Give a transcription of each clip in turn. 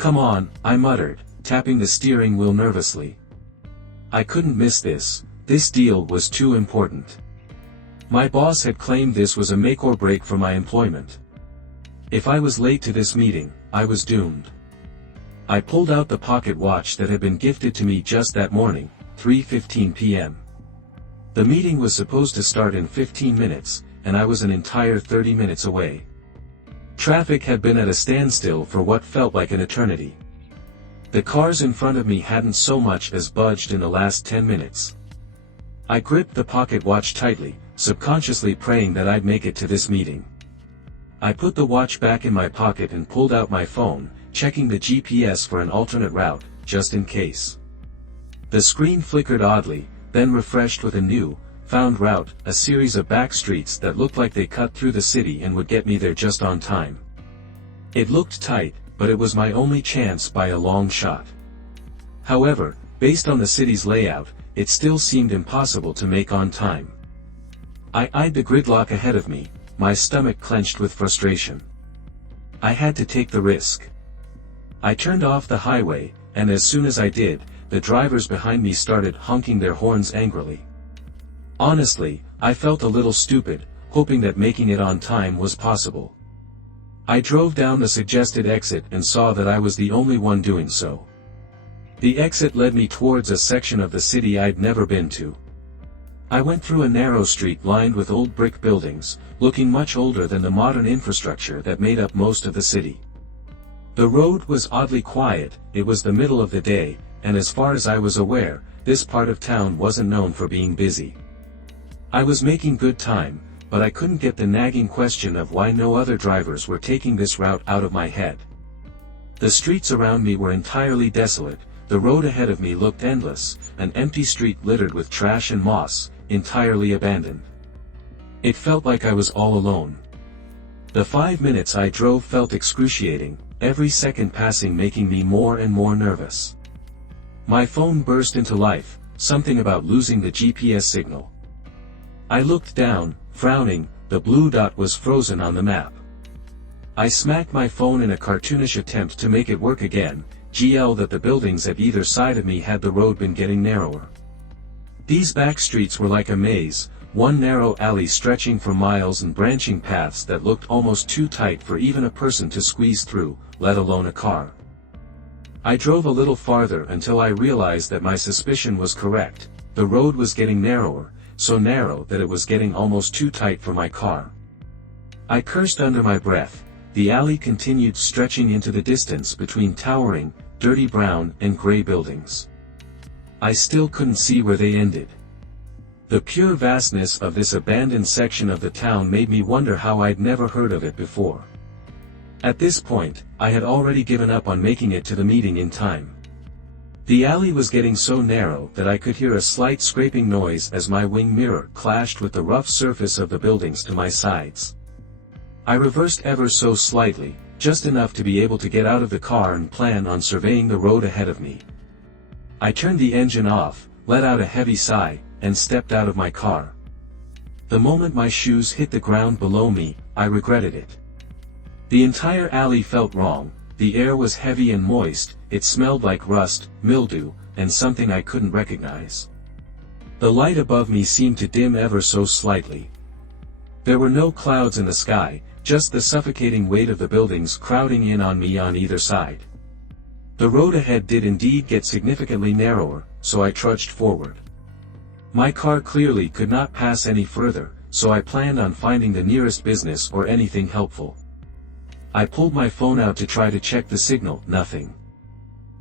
"Come on," I muttered, tapping the steering wheel nervously. I couldn't miss this. This deal was too important. My boss had claimed this was a make or break for my employment. If I was late to this meeting, I was doomed. I pulled out the pocket watch that had been gifted to me just that morning, 3:15 p.m. The meeting was supposed to start in 15 minutes, and I was an entire 30 minutes away. Traffic had been at a standstill for what felt like an eternity. The cars in front of me hadn't so much as budged in the last 10 minutes. I gripped the pocket watch tightly, subconsciously praying that I'd make it to this meeting. I put the watch back in my pocket and pulled out my phone, checking the GPS for an alternate route, just in case. The screen flickered oddly, then refreshed with a new, found route, a series of back streets that looked like they cut through the city and would get me there just on time. It looked tight, but it was my only chance by a long shot. However, based on the city's layout, it still seemed impossible to make on time. I eyed the gridlock ahead of me, my stomach clenched with frustration. I had to take the risk. I turned off the highway, and as soon as I did, the drivers behind me started honking their horns angrily. Honestly, I felt a little stupid, hoping that making it on time was possible. I drove down the suggested exit and saw that I was the only one doing so. The exit led me towards a section of the city I'd never been to. I went through a narrow street lined with old brick buildings, looking much older than the modern infrastructure that made up most of the city. The road was oddly quiet, it was the middle of the day, and as far as I was aware, this part of town wasn't known for being busy. I was making good time, but I couldn't get the nagging question of why no other drivers were taking this route out of my head. The streets around me were entirely desolate, the road ahead of me looked endless, an empty street littered with trash and moss, entirely abandoned. It felt like I was all alone. The 5 minutes I drove felt excruciating, every second passing making me more and more nervous. My phone burst into life, something about losing the GPS signal. I looked down, frowning, the blue dot was frozen on the map. I smacked my phone in a cartoonish attempt to make it work again, GL that the buildings at either side of me had the road been getting narrower. These back streets were like a maze, one narrow alley stretching for miles and branching paths that looked almost too tight for even a person to squeeze through, let alone a car. I drove a little farther until I realized that my suspicion was correct, the road was getting narrower, so narrow that it was getting almost too tight for my car. I cursed under my breath. The alley continued stretching into the distance between towering, dirty brown and gray buildings. I still couldn't see where they ended. The pure vastness of this abandoned section of the town made me wonder how I'd never heard of it before. At this point, I had already given up on making it to the meeting in time. The alley was getting so narrow that I could hear a slight scraping noise as my wing mirror clashed with the rough surface of the buildings to my sides. I reversed ever so slightly, just enough to be able to get out of the car and plan on surveying the road ahead of me. I turned the engine off, let out a heavy sigh, and stepped out of my car. The moment my shoes hit the ground below me, I regretted it. The entire alley felt wrong, the air was heavy and moist, it smelled like rust, mildew, and something I couldn't recognize. The light above me seemed to dim ever so slightly. There were no clouds in the sky, just the suffocating weight of the buildings crowding in on me on either side. The road ahead did indeed get significantly narrower, so I trudged forward. My car clearly could not pass any further, so I planned on finding the nearest business or anything helpful. I pulled my phone out to try to check the signal, nothing.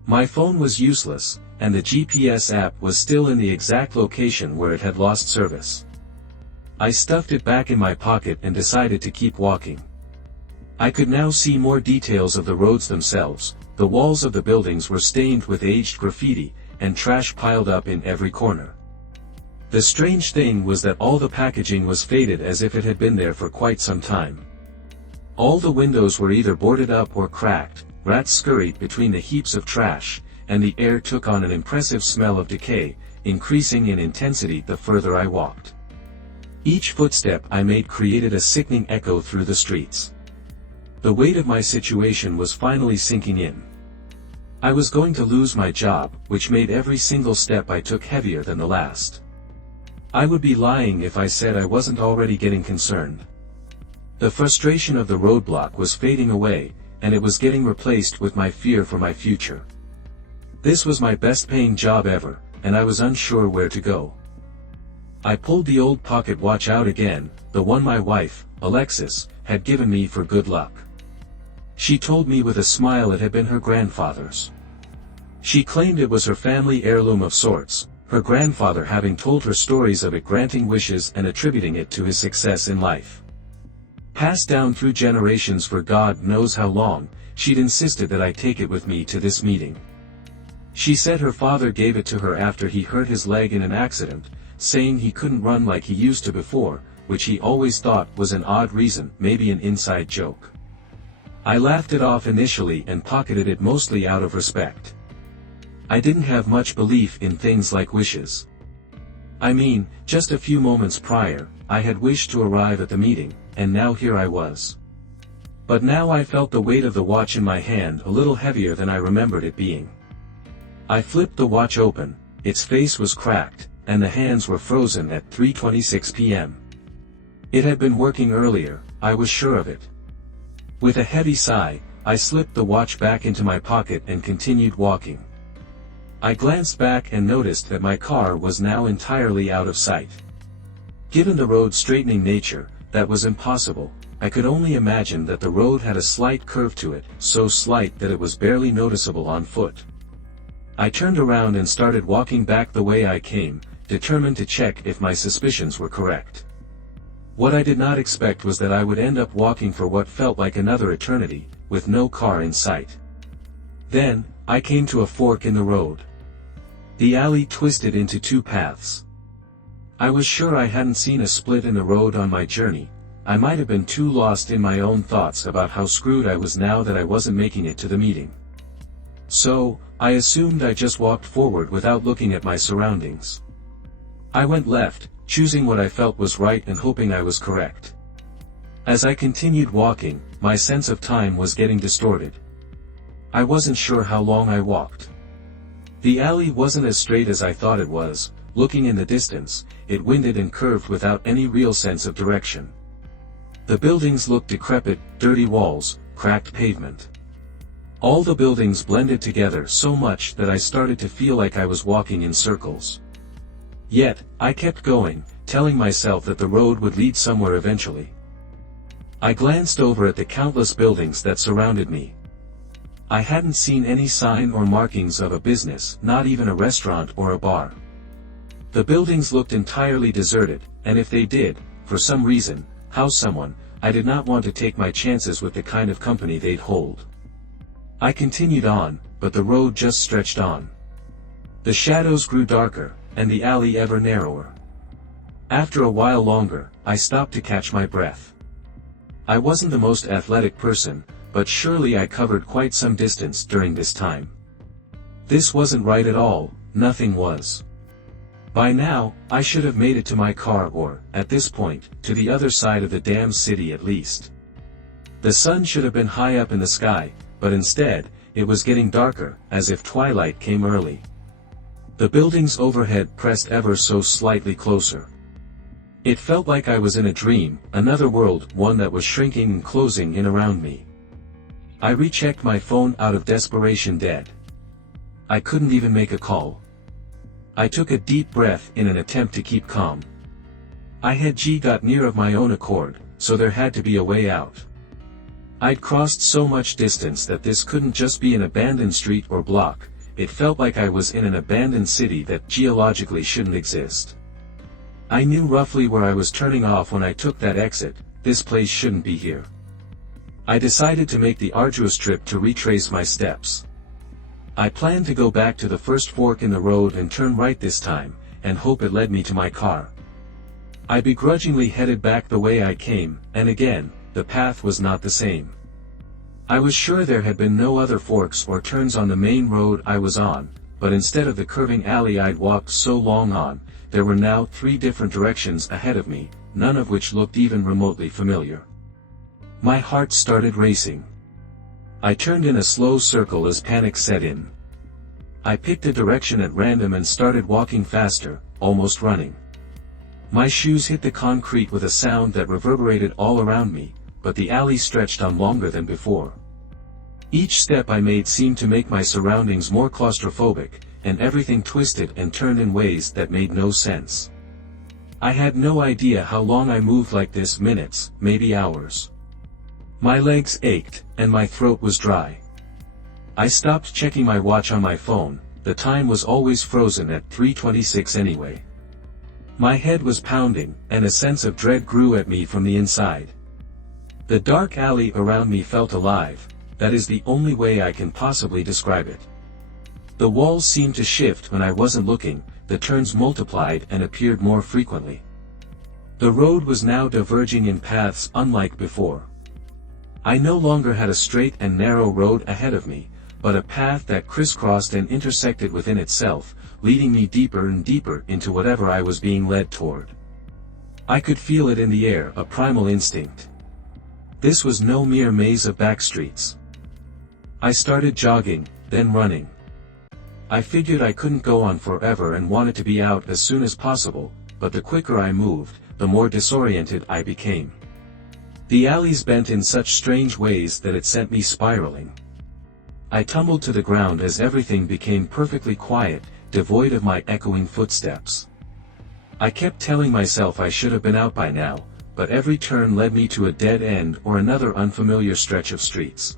My phone was useless, and the GPS app was still in the exact location where it had lost service. I stuffed it back in my pocket and decided to keep walking. I could now see more details of the roads themselves, the walls of the buildings were stained with aged graffiti, and trash piled up in every corner. The strange thing was that all the packaging was faded as if it had been there for quite some time. All the windows were either boarded up or cracked, rats scurried between the heaps of trash, and the air took on an impressive smell of decay, increasing in intensity the further I walked. Each footstep I made created a sickening echo through the streets. The weight of my situation was finally sinking in. I was going to lose my job, which made every single step I took heavier than the last. I would be lying if I said I wasn't already getting concerned. The frustration of the roadblock was fading away, and it was getting replaced with my fear for my future. This was my best-paying job ever, and I was unsure where to go. I pulled the old pocket watch out again, the one my wife, Alexis, had given me for good luck. She told me with a smile it had been her grandfather's. She claimed it was her family heirloom of sorts, her grandfather having told her stories of it granting wishes and attributing it to his success in life. Passed down through generations for God knows how long, she'd insisted that I take it with me to this meeting. She said her father gave it to her after he hurt his leg in an accident, saying he couldn't run like he used to before, which he always thought was an odd reason, maybe an inside joke. I laughed it off initially and pocketed it mostly out of respect. I didn't have much belief in things like wishes. I mean, just a few moments prior, I had wished to arrive at the meeting, and now here I was. But now I felt the weight of the watch in my hand a little heavier than I remembered it being. I flipped the watch open, its face was cracked, and the hands were frozen at 3:26 p.m. It had been working earlier, I was sure of it. With a heavy sigh, I slipped the watch back into my pocket and continued walking. I glanced back and noticed that my car was now entirely out of sight. Given the road's straightening nature, that was impossible. I could only imagine that the road had a slight curve to it, so slight that it was barely noticeable on foot. I turned around and started walking back the way I came, determined to check if my suspicions were correct. What I did not expect was that I would end up walking for what felt like another eternity, with no car in sight. Then, I came to a fork in the road. The alley twisted into two paths. I was sure I hadn't seen a split in the road on my journey. I might have been too lost in my own thoughts about how screwed I was now that I wasn't making it to the meeting. So, I assumed I just walked forward without looking at my surroundings. I went left, choosing what I felt was right and hoping I was correct. As I continued walking, my sense of time was getting distorted. I wasn't sure how long I walked. The alley wasn't as straight as I thought it was. Looking in the distance, it winded and curved without any real sense of direction. The buildings looked decrepit, dirty walls, cracked pavement. All the buildings blended together so much that I started to feel like I was walking in circles. Yet, I kept going, telling myself that the road would lead somewhere eventually. I glanced over at the countless buildings that surrounded me. I hadn't seen any sign or markings of a business, not even a restaurant or a bar. The buildings looked entirely deserted, and if they did, for some reason, house someone, I did not want to take my chances with the kind of company they'd hold. I continued on, but the road just stretched on. The shadows grew darker, and the alley ever narrower. After a while longer, I stopped to catch my breath. I wasn't the most athletic person, but surely I covered quite some distance during this time. This wasn't right at all, nothing was. By now, I should have made it to my car or, at this point, to the other side of the damn city at least. The sun should have been high up in the sky, but instead, it was getting darker, as if twilight came early. The buildings overhead pressed ever so slightly closer. It felt like I was in a dream, another world, one that was shrinking and closing in around me. I rechecked my phone out of desperation dead. I couldn't even make a call. I took a deep breath in an attempt to keep calm. I had got near of my own accord, so there had to be a way out. I'd crossed so much distance that this couldn't just be an abandoned street or block, it felt like I was in an abandoned city that geologically shouldn't exist. I knew roughly where I was turning off when I took that exit. This place shouldn't be here. I decided to make the arduous trip to retrace my steps. I planned to go back to the first fork in the road and turn right this time, and hope it led me to my car. I begrudgingly headed back the way I came, and again, the path was not the same. I was sure there had been no other forks or turns on the main road I was on, but instead of the curving alley I'd walked so long on, there were now 3 different directions ahead of me, none of which looked even remotely familiar. My heart started racing. I turned in a slow circle as panic set in. I picked a direction at random and started walking faster, almost running. My shoes hit the concrete with a sound that reverberated all around me, but the alley stretched on longer than before. Each step I made seemed to make my surroundings more claustrophobic, and everything twisted and turned in ways that made no sense. I had no idea how long I moved like this, minutes, maybe hours. My legs ached, and my throat was dry. I stopped checking my watch on my phone. The time was always frozen at 3:26 anyway. My head was pounding, and a sense of dread grew at me from the inside. The dark alley around me felt alive. That is the only way I can possibly describe it. The walls seemed to shift when I wasn't looking, the turns multiplied and appeared more frequently. The road was now diverging in paths unlike before. I no longer had a straight and narrow road ahead of me, but a path that crisscrossed and intersected within itself, leading me deeper and deeper into whatever I was being led toward. I could feel it in the air, a primal instinct. This was no mere maze of back streets. I started jogging, then running. I figured I couldn't go on forever and wanted to be out as soon as possible, but the quicker I moved, the more disoriented I became. The alleys bent in such strange ways that it sent me spiraling. I tumbled to the ground as everything became perfectly quiet, devoid of my echoing footsteps. I kept telling myself I should have been out by now, but every turn led me to a dead end or another unfamiliar stretch of streets.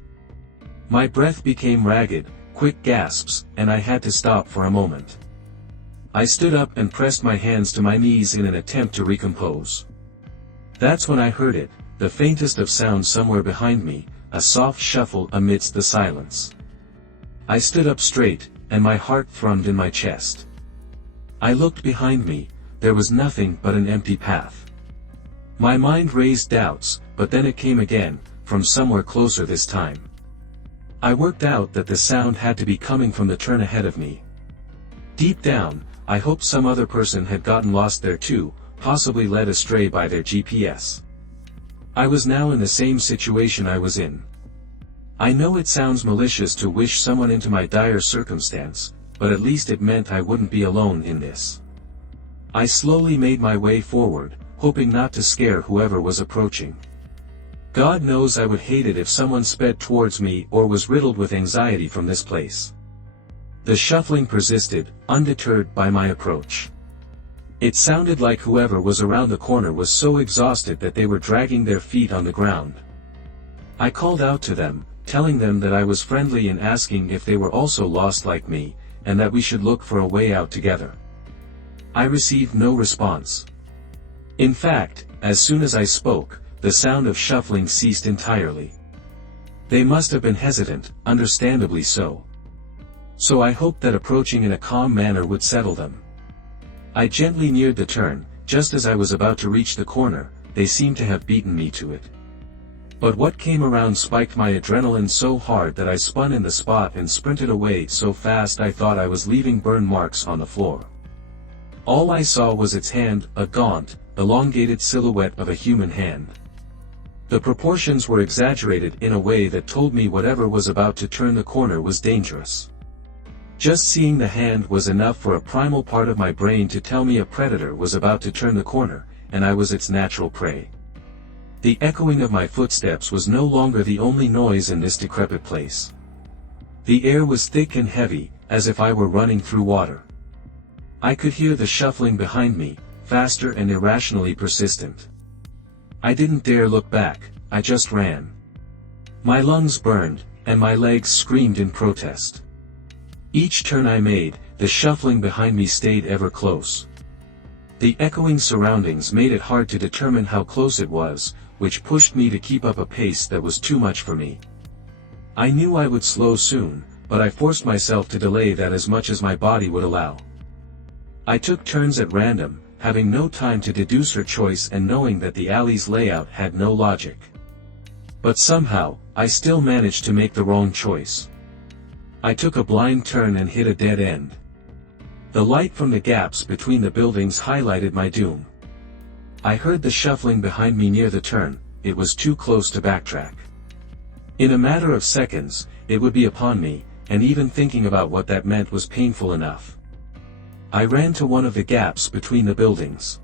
My breath became ragged, quick gasps, and I had to stop for a moment. I stood up and pressed my hands to my knees in an attempt to recompose. That's when I heard it, the faintest of sounds somewhere behind me, a soft shuffle amidst the silence. I stood up straight, and my heart thrummed in my chest. I looked behind me. There was nothing but an empty path. My mind raised doubts, but then it came again, from somewhere closer this time. I worked out that the sound had to be coming from the turn ahead of me. Deep down, I hoped some other person had gotten lost there too, possibly led astray by their GPS. I was now in the same situation I was in. I know it sounds malicious to wish someone into my dire circumstance, but at least it meant I wouldn't be alone in this. I slowly made my way forward, hoping not to scare whoever was approaching. God knows I would hate it if someone sped towards me or was riddled with anxiety from this place. The shuffling persisted, undeterred by my approach. It sounded like whoever was around the corner was so exhausted that they were dragging their feet on the ground. I called out to them, telling them that I was friendly and asking if they were also lost like me, and that we should look for a way out together. I received no response. In fact, as soon as I spoke, the sound of shuffling ceased entirely. They must have been hesitant, understandably so. So I hoped that approaching in a calm manner would settle them. I gently neared the turn. Just as I was about to reach the corner, they seemed to have beaten me to it. But what came around spiked my adrenaline so hard that I spun in the spot and sprinted away so fast I thought I was leaving burn marks on the floor. All I saw was its hand, a gaunt, elongated silhouette of a human hand. The proportions were exaggerated in a way that told me whatever was about to turn the corner was dangerous. Just seeing the hand was enough for a primal part of my brain to tell me a predator was about to turn the corner, and I was its natural prey. The echoing of my footsteps was no longer the only noise in this decrepit place. The air was thick and heavy, as if I were running through water. I could hear the shuffling behind me, faster and irrationally persistent. I didn't dare look back, I just ran. My lungs burned, and my legs screamed in protest. Each turn I made, the shuffling behind me stayed ever close. The echoing surroundings made it hard to determine how close it was, which pushed me to keep up a pace that was too much for me. I knew I would slow soon, but I forced myself to delay that as much as my body would allow. I took turns at random, having no time to deduce her choice and knowing that the alley's layout had no logic. But somehow, I still managed to make the wrong choice. I took a blind turn and hit a dead end. The light from the gaps between the buildings highlighted my doom. I heard the shuffling behind me near the turn. It was too close to backtrack. In a matter of seconds, it would be upon me, and even thinking about what that meant was painful enough. I ran to one of the gaps between the buildings.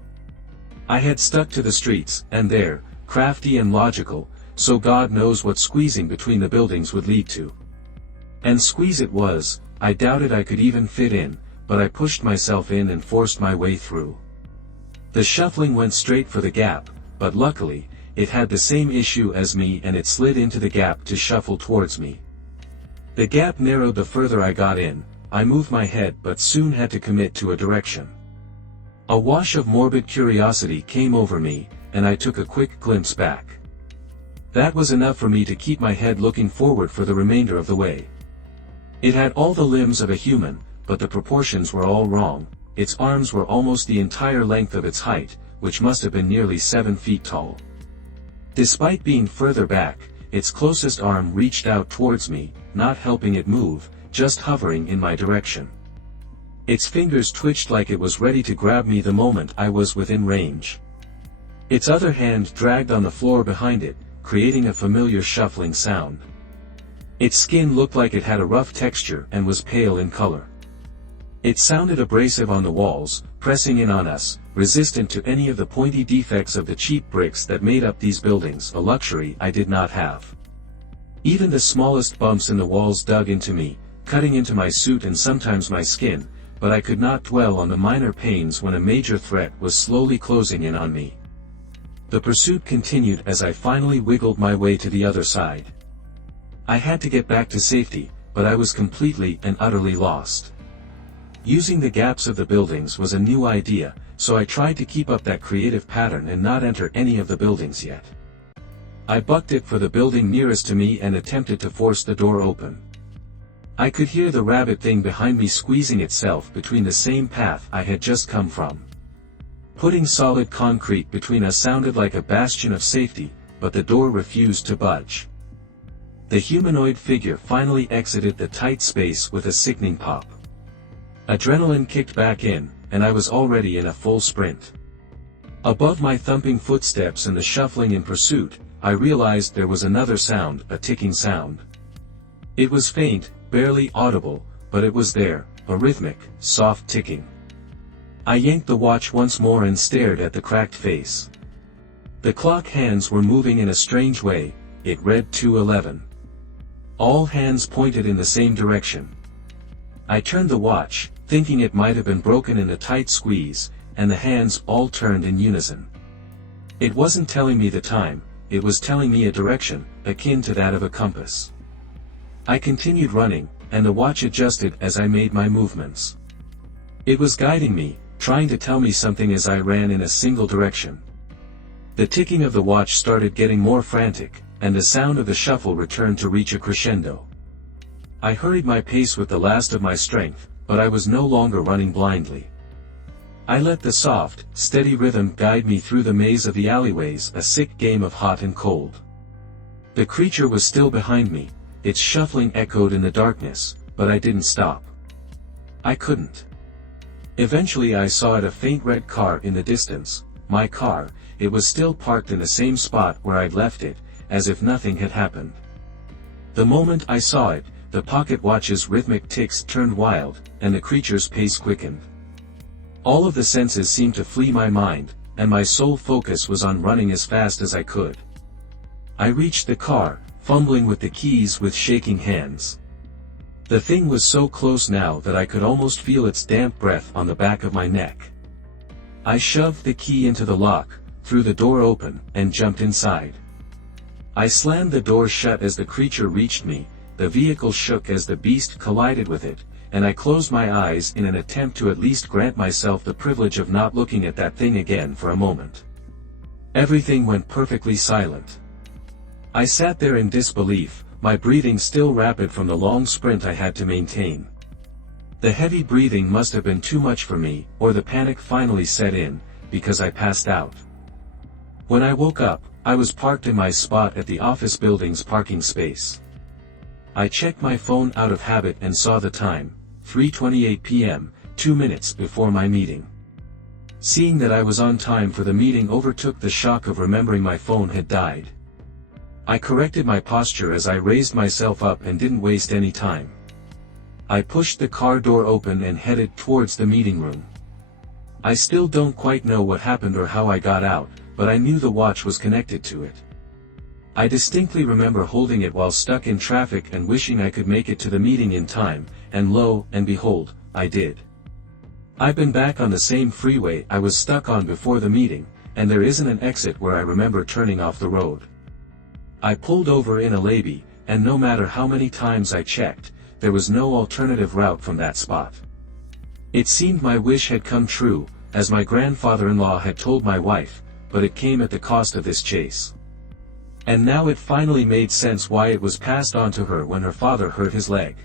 I had stuck to the streets, and there, crafty and logical, so God knows what squeezing between the buildings would lead to. And squeeze it was. I doubted I could even fit in, but I pushed myself in and forced my way through. The shuffling went straight for the gap, but luckily, it had the same issue as me and it slid into the gap to shuffle towards me. The gap narrowed the further I got in. I moved my head but soon had to commit to a direction. A wash of morbid curiosity came over me, and I took a quick glimpse back. That was enough for me to keep my head looking forward for the remainder of the way. It had all the limbs of a human, but the proportions were all wrong. Its arms were almost the entire length of its height, which must have been nearly 7 feet tall. Despite being further back, its closest arm reached out towards me, not helping it move, just hovering in my direction. Its fingers twitched like it was ready to grab me the moment I was within range. Its other hand dragged on the floor behind it, creating a familiar shuffling sound. Its skin looked like it had a rough texture and was pale in color. It sounded abrasive on the walls, pressing in on us, resistant to any of the pointy defects of the cheap bricks that made up these buildings, a luxury I did not have. Even the smallest bumps in the walls dug into me, cutting into my suit and sometimes my skin, but I could not dwell on the minor pains when a major threat was slowly closing in on me. The pursuit continued as I finally wiggled my way to the other side. I had to get back to safety, but I was completely and utterly lost. Using the gaps of the buildings was a new idea, so I tried to keep up that creative pattern and not enter any of the buildings yet. I bucked it for the building nearest to me and attempted to force the door open. I could hear the rabbit thing behind me squeezing itself between the same path I had just come from. Putting solid concrete between us sounded like a bastion of safety, but the door refused to budge. The humanoid figure finally exited the tight space with a sickening pop. Adrenaline kicked back in, and I was already in a full sprint. Above my thumping footsteps and the shuffling in pursuit, I realized there was another sound, a ticking sound. It was faint, barely audible, but it was there, a rhythmic, soft ticking. I yanked the watch once more and stared at the cracked face. The clock hands were moving in a strange way. It read 2:11. All hands pointed in the same direction. I turned the watch, thinking it might have been broken in a tight squeeze, and the hands all turned in unison. It wasn't telling me the time, it was telling me a direction, akin to that of a compass. I continued running, and the watch adjusted as I made my movements. It was guiding me, trying to tell me something as I ran in a single direction. The ticking of the watch started getting more frantic, and the sound of the shuffle returned to reach a crescendo. I hurried my pace with the last of my strength, but I was no longer running blindly. I let the soft, steady rhythm guide me through the maze of the alleyways, a sick game of hot and cold. The creature was still behind me, its shuffling echoed in the darkness, but I didn't stop. I couldn't. Eventually I saw a faint red car in the distance, my car. It was still parked in the same spot where I'd left it, as if nothing had happened. The moment I saw it, the pocket watch's rhythmic ticks turned wild, and the creature's pace quickened. All of the senses seemed to flee my mind, and my sole focus was on running as fast as I could. I reached the car, fumbling with the keys with shaking hands. The thing was so close now that I could almost feel its damp breath on the back of my neck. I shoved the key into the lock, threw the door open, and jumped inside. I slammed the door shut as the creature reached me, the vehicle shook as the beast collided with it, and I closed my eyes in an attempt to at least grant myself the privilege of not looking at that thing again for a moment. Everything went perfectly silent. I sat there in disbelief, my breathing still rapid from the long sprint I had to maintain. The heavy breathing must have been too much for me, or the panic finally set in, because I passed out. When I woke up, I was parked in my spot at the office building's parking space. I checked my phone out of habit and saw the time, 3:28 p.m., 2 minutes before my meeting. Seeing that I was on time for the meeting overtook the shock of remembering my phone had died. I corrected my posture as I raised myself up and didn't waste any time. I pushed the car door open and headed towards the meeting room. I still don't quite know what happened or how I got out, but I knew the watch was connected to it. I distinctly remember holding it while stuck in traffic and wishing I could make it to the meeting in time, and lo and behold, I did. I've been back on the same freeway I was stuck on before the meeting, and there isn't an exit where I remember turning off the road. I pulled over in a lobby, and no matter how many times I checked, there was no alternative route from that spot. It seemed my wish had come true, as my grandfather-in-law had told my wife, but it came at the cost of this chase. And now it finally made sense why it was passed on to her when her father hurt his leg.